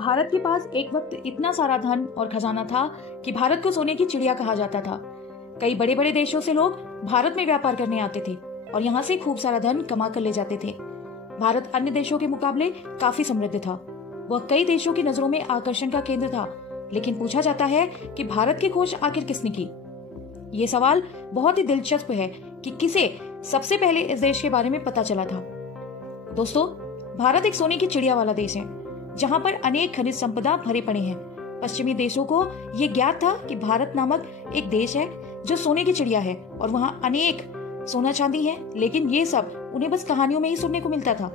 भारत के पास एक वक्त इतना सारा धन और खजाना था कि भारत को सोने की चिड़िया कहा जाता था। कई बड़े बड़े देशों से लोग भारत में व्यापार करने आते थे और यहाँ से खूब सारा धन कमा कर ले जाते थे। भारत अन्य देशों के मुकाबले काफी समृद्ध था। वह कई देशों की नजरों में आकर्षण का केंद्र था। लेकिन पूछा जाता है कि भारत की खोज आखिर किसने की? ये सवाल बहुत ही दिलचस्प है कि किसे सबसे पहले इस देश के बारे में पता चला था। दोस्तों, भारत एक सोने की चिड़िया वाला देश है जहाँ पर अनेक खनिज संपदा भरे पड़े हैं। पश्चिमी देशों को ये ज्ञात था कि भारत नामक एक देश है जो सोने की चिड़िया है और वहाँ अनेक सोना चांदी है, लेकिन ये सब उन्हें बस कहानियों में ही सुनने को मिलता था।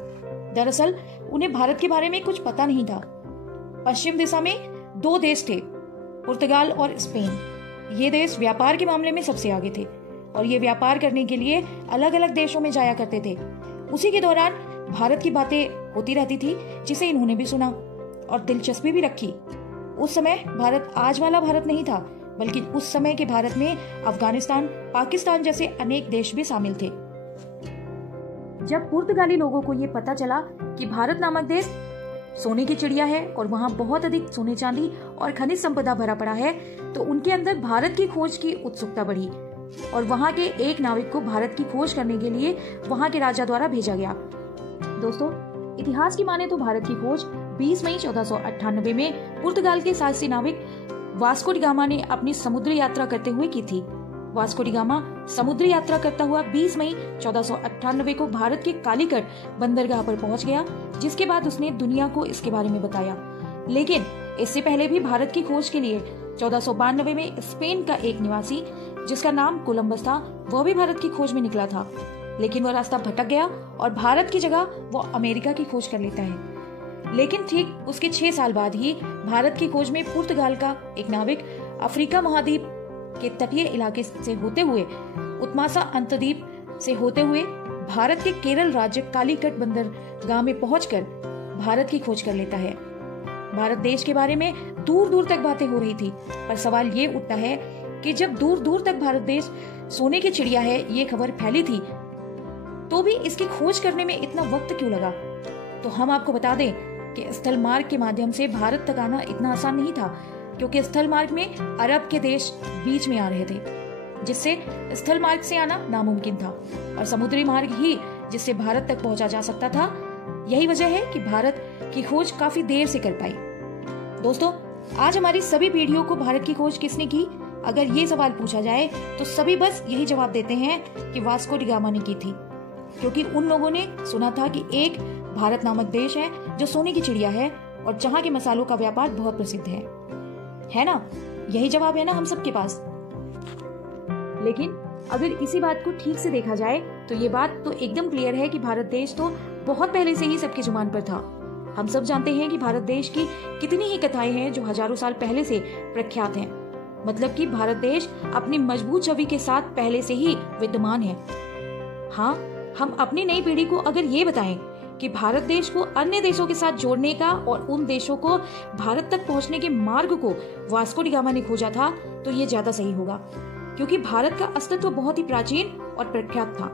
दरअसल उन्हें भारत के बारे में कुछ पता नहीं था। पश्चिम दिशा में दो देश थे, पुर्तगाल और स्पेन। ये देश व्यापार के मामले में सबसे आगे थे और ये व्यापार करने के लिए अलग अलग देशों में जाया करते थे। उसी के दौरान भारत की बातें होती रहती थी जिसे इन्होंने भी सुना और दिलचस्पी भी रखी। उस समय भारत आज वाला भारत नहीं था, बल्कि उस समय के भारत में अफगानिस्तान, पाकिस्तान जैसे अनेक देश भी शामिल थे। जब पुर्तगाली लोगों को ये पता चला कि भारत नामक देश सोने की चिड़िया है और वहाँ बहुत अधिक सोने चांदी और खनिज संपदा भरा पड़ा है, तो उनके अंदर भारत की खोज की उत्सुकता बढ़ी और वहाँ के एक नाविक को भारत की खोज करने के लिए वहाँ के राजा द्वारा भेजा गया। दोस्तों, इतिहास की माने तो भारत की खोज 20 मई 1498 में पुर्तगाल के साहसी नाविक वास्को डी गामा ने अपनी समुद्री यात्रा करते हुए की थी। वास्को डी गामा समुद्री यात्रा करता हुआ 20 मई 1498 को भारत के कालीकट बंदरगाह पर पहुंच गया, जिसके बाद उसने दुनिया को इसके बारे में बताया। लेकिन इससे पहले भी भारत की खोज के लिए 1492 में स्पेन का एक निवासी जिसका नाम कोलंबस था, वह भी भारत की खोज में निकला था। लेकिन वह रास्ता भटक गया और भारत की जगह वो अमेरिका की खोज कर लेता है। लेकिन ठीक उसके 6 साल बाद ही भारत की खोज में पुर्तगाल का एक नाविक अफ्रीका महाद्वीप के तटीय इलाके से होते हुए उत्मासा अंतद्वीप से होते हुए भारत के केरल राज्य कालीकट बंदरगाह में पहुंचकर भारत की खोज कर लेता है। भारत देश के बारे में दूर दूर तक बातें हो रही थी, पर सवाल ये उठता है कि जब दूर दूर तक भारत देश सोने की चिड़िया है ये खबर फैली थी, तो भी इसकी खोज करने में इतना वक्त क्यों लगा? तो हम आपको बता दें कि स्थल मार्ग के माध्यम से भारत तक आना इतना आसान नहीं था, क्योंकि स्थल मार्ग में अरब के देश बीच में आ रहे थे, जिससे स्थल मार्ग से आना नामुमकिन था और समुद्री मार्ग ही जिससे भारत तक पहुंचा जा सकता था। यही वजह है कि भारत की खोज काफी देर से कर पाई। दोस्तों, आज हमारी सभी पीढ़ियों को भारत की खोज किसने की, अगर ये सवाल पूछा जाए तो सभी बस यही जवाब देते हैं कि वास्को डी गामा ने की थी, क्योंकि उन लोगों ने सुना था कि एक भारत नामक देश है जो सोने की चिड़िया है और जहाँ के मसालों का व्यापार बहुत प्रसिद्ध है ना? यही जवाब है ना हम सबके पास। लेकिन अगर इसी बात को ठीक से देखा जाए तो ये बात तो एकदम क्लियर है कि भारत देश तो बहुत पहले से ही सबकी जुबान पर था। हम सब जानते हैं कि भारत देश की कितनी ही कथाएं हैं जो हजारों साल पहले से प्रख्यात हैं। मतलब कि भारत देश अपनी मजबूत छवि के साथ पहले से ही विद्यमान है। हाँ, हम अपनी नई पीढ़ी को अगर ये बताएं कि भारत देश को अन्य देशों के साथ जोड़ने का और उन देशों को भारत तक पहुंचने के मार्ग को वास्को डी गामा ने खोजा था, तो ये ज्यादा सही होगा, क्योंकि भारत का अस्तित्व बहुत ही प्राचीन और प्रख्यात था।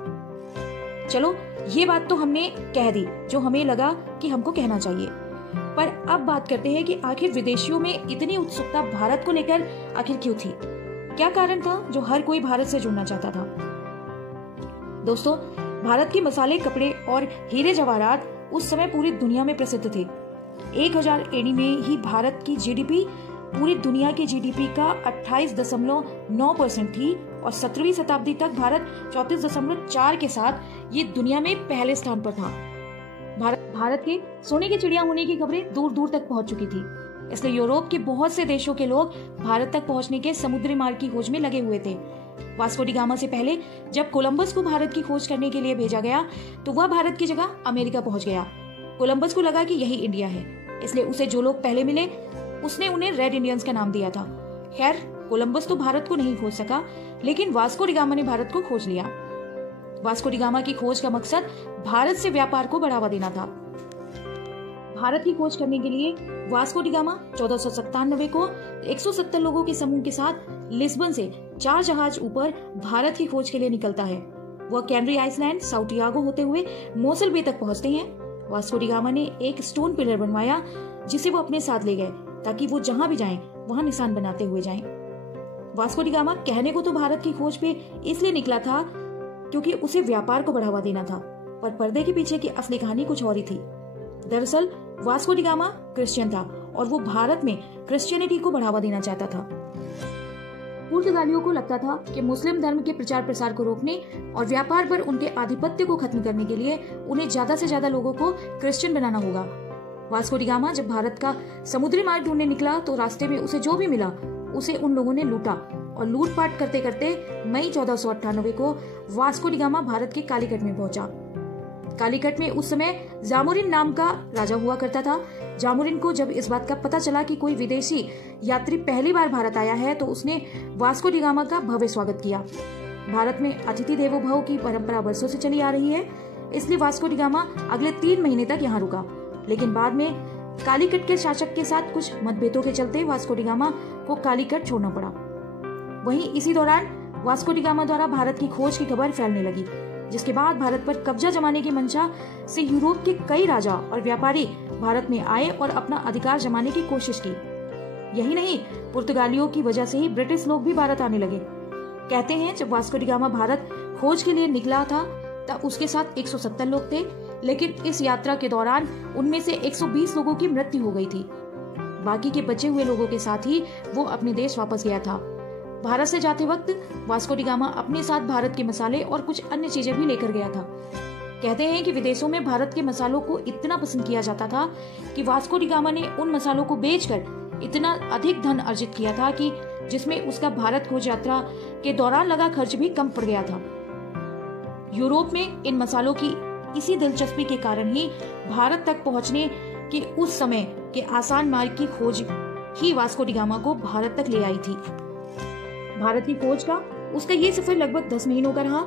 चलो, ये बात तो हमने कह दी जो हमें लगा कि हमको कहना चाहिए, पर अब बात करते हैं कि आखिर विदेशियों में इतनी उत्सुकता भारत को लेकर आखिर क्यों थी? क्या कारण था जो हर कोई भारत से जुड़ना चाहता था? दोस्तों, भारत के मसाले, कपड़े और हीरे जवाहरात उस समय पूरी दुनिया में प्रसिद्ध थे। 1000 एडी में ही भारत की जीडीपी पूरी दुनिया की जीडीपी का 28.9% थी और 17वीं शताब्दी तक भारत 34.4 के साथ ये दुनिया में पहले स्थान पर था। भारत के सोने की चिड़िया होने की खबरें दूर दूर तक पहुंच चुकी थी, इसलिए यूरोप के बहुत से देशों के लोग भारत तक पहुंचने के समुद्री मार्ग की खोज में लगे हुए थे। वास्को डी गामा से पहले जब कोलंबस को भारत की खोज करने के लिए भेजा गया, तो वह भारत की जगह अमेरिका पहुंच गया। कोलंबस को लगा कि यही इंडिया है, इसलिए उसे जो लोग पहले मिले उसने उन्हें रेड इंडियंस का नाम दिया था। खैर, कोलंबस तो भारत को नहीं खोज सका, लेकिन वास्को डी गामा ने भारत को खोज लिया। वास्को डी गामा की खोज का मकसद भारत से व्यापार को बढ़ावा देना था। भारत की खोज करने के लिए वास्को डी गामा 1497 को 170 लोगों के समूह के साथ लिस्बन से 4 जहाज ऊपर भारत की खोज के लिए निकलता है। वह कैनरी आइसलैंड, साउटियागो होते हुए मोसल बे तक पहुंचते हैं। वास्को डी गामा ने एक स्टोन पिलर बनवाया जिसे वो अपने साथ ले गए ताकि वो जहां भी जाएं वहां निशान बनाते हुए जाएं। वास्को डी गामा कहने को तो भारत की खोज पे इसलिए निकला था क्योंकि उसे व्यापार को बढ़ावा देना था, पर पर्दे के पीछे की असली कहानी कुछ और ही थी। दरअसल वास्को डी गामा क्रिश्चियन था और वो भारत में क्रिश्चियनिटी को बढ़ावा देना चाहता था। पुर्तगालियों को लगता था कि मुस्लिम धर्म के प्रचार प्रसार को रोकने और व्यापार पर उनके आधिपत्य को खत्म करने के लिए उन्हें ज्यादा से ज्यादा लोगों को क्रिश्चियन बनाना होगा। वास्को डी गामा जब भारत का समुद्री मार्ग ढूंढने निकला तो रास्ते में उसे जो भी मिला उसे उन लोगों ने लूटा और लूटपाट करते करते मई 1498 को वास्को डी गामा भारत के कालीकट में पहुंचा। कालीकट में उस समय जामोरिन नाम का राजा हुआ करता था। जामोरिन को जब इस बात का पता चला कि कोई विदेशी यात्री पहली बार भारत आया है तो उसने वास्को डी गामा का भव्य स्वागत किया। भारत में अतिथि देवो भव की परंपरा वर्षों से चली आ रही है, इसलिए वास्को डी गामा अगले 3 महीने तक यहाँ रुका। लेकिन बाद में कालीकट के शासक के साथ कुछ मतभेदों के चलते वास्को डी गामा को कालीकट छोड़ना पड़ा। वहीं इसी दौरान वास्को डी गामा द्वारा भारत की खोज की खबर फैलने लगी, जिसके बाद भारत पर कब्जा जमाने की मंशा से यूरोप के कई राजा और व्यापारी भारत में आए और अपना अधिकार जमाने की कोशिश की। यही नहीं, पुर्तगालियों की वजह से ही ब्रिटिश लोग भी भारत आने लगे। कहते हैं जब वास्को डी गामा भारत खोज के लिए निकला था तब उसके साथ 170 लोग थे, लेकिन इस यात्रा के दौरान उनमें से 120 लोगों की मृत्यु हो गई थी। बाकी के बचे हुए लोगों के साथ ही वो अपने देश वापस गया था। भारत से जाते वक्त वास्को डी गामा अपने साथ भारत के मसाले और कुछ अन्य चीजें भी लेकर गया था। कहते हैं कि विदेशों में भारत के मसालों को इतना पसंद किया जाता था कि वास्को डी गामा ने उन मसालों को बेचकर इतना अधिक धन अर्जित किया था कि जिसमें उसका भारत खोज यात्रा के दौरान लगा खर्च भी कम पड़ गया था। यूरोप में इन मसालों की इसी दिलचस्पी के कारण ही भारत तक पहुंचने के उस समय के आसान मार्ग की खोज ही वास्को डी गामा को भारत तक ले आई थी। भारत की खोज का उसका ये सफर लगभग 10 महीनों का रहा।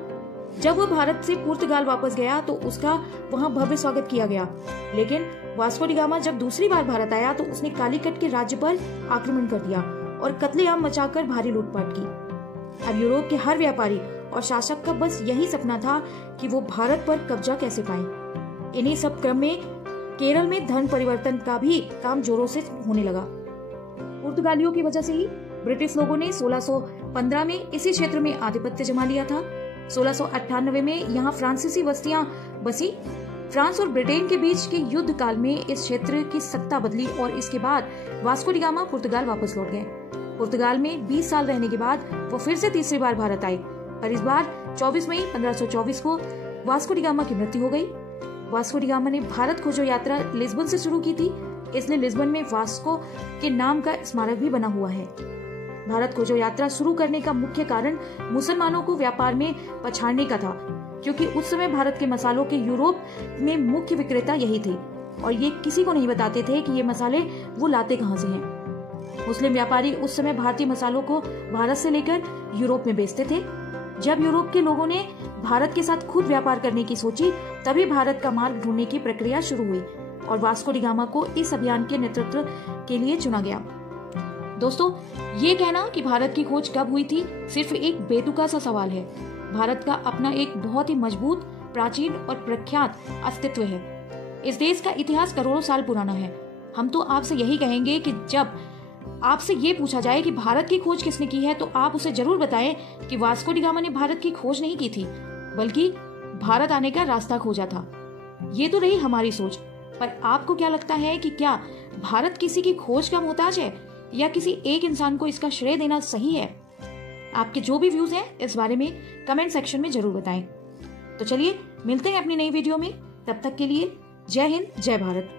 जब वो भारत से पुर्तगाल वापस गया तो उसका वहां भव्य स्वागत किया गया। लेकिन वास्को डी गामा जब दूसरी बार भारत आया तो उसने कालीकट के राज्य पर आक्रमण कर दिया और कत्लेआम मचाकर भारी लूटपाट की। अब यूरोप के हर व्यापारी और शासक का बस यही सपना था कि वो भारत पर कब्जा कैसे पाए। इन्हीं सब क्रम में केरल में धर्म परिवर्तन का भी काम जोरों से होने लगा। पुर्तगालियों की वजह से ही ब्रिटिश लोगों ने 1615 में इसी क्षेत्र में आधिपत्य जमा लिया था। 1698 में यहाँ फ्रांसीसी बस्तियां बसी। फ्रांस और ब्रिटेन के बीच के युद्ध काल में इस क्षेत्र की सत्ता बदली और इसके बाद वास्को डी गामा पुर्तगाल वापस लौट गए। पुर्तगाल में 20 साल रहने के बाद वो फिर से तीसरी बार भारत आए, पर इस बार 24 मई 1524 को वास्को डी गामा की मृत्यु हो गई। वास्को डी गामा ने भारत खोजो यात्रा लिस्बन से शुरू की थी, इसलिए लिस्बन में वास्को के नाम का स्मारक भी बना हुआ है। भारत खोजो यात्रा शुरू करने का मुख्य कारण मुसलमानों को व्यापार में पछाड़ने का था, क्योंकि उस समय भारत के मसालों के यूरोप में मुख्य विक्रेता यही थे और ये किसी को नहीं बताते थे कि ये मसाले वो लाते कहां से हैं। मुस्लिम व्यापारी उस समय भारतीय मसालों को भारत से लेकर यूरोप में बेचते थे। जब यूरोप के लोगों ने भारत के साथ खुद व्यापार करने की सोची, तभी भारत का मार्ग ढूंढने की प्रक्रिया शुरू हुई और वास्को डी गामा को इस अभियान के नेतृत्व के लिए चुना गया। दोस्तों, ये कहना कि भारत की खोज कब हुई थी सिर्फ एक बेतुका सा सवाल है। भारत का अपना एक बहुत ही मजबूत, प्राचीन और प्रख्यात अस्तित्व है। इस देश का इतिहास करोड़ों साल पुराना है। हम तो आपसे यही कहेंगे कि जब आपसे ये पूछा जाए कि भारत की खोज किसने की है तो आप उसे जरूर बताएं कि वास्को डी गामा ने भारत की खोज नहीं की थी, बल्कि भारत आने का रास्ता खोजा था। ये तो रही हमारी सोच, पर आपको क्या लगता है कि क्या भारत किसी की खोज का मोहताज है या किसी एक इंसान को इसका श्रेय देना सही है? आपके जो भी व्यूज हैं इस बारे में कमेंट सेक्शन में जरूर बताएं। तो चलिए मिलते हैं अपनी नई वीडियो में। तब तक के लिए जय हिंद, जय भारत।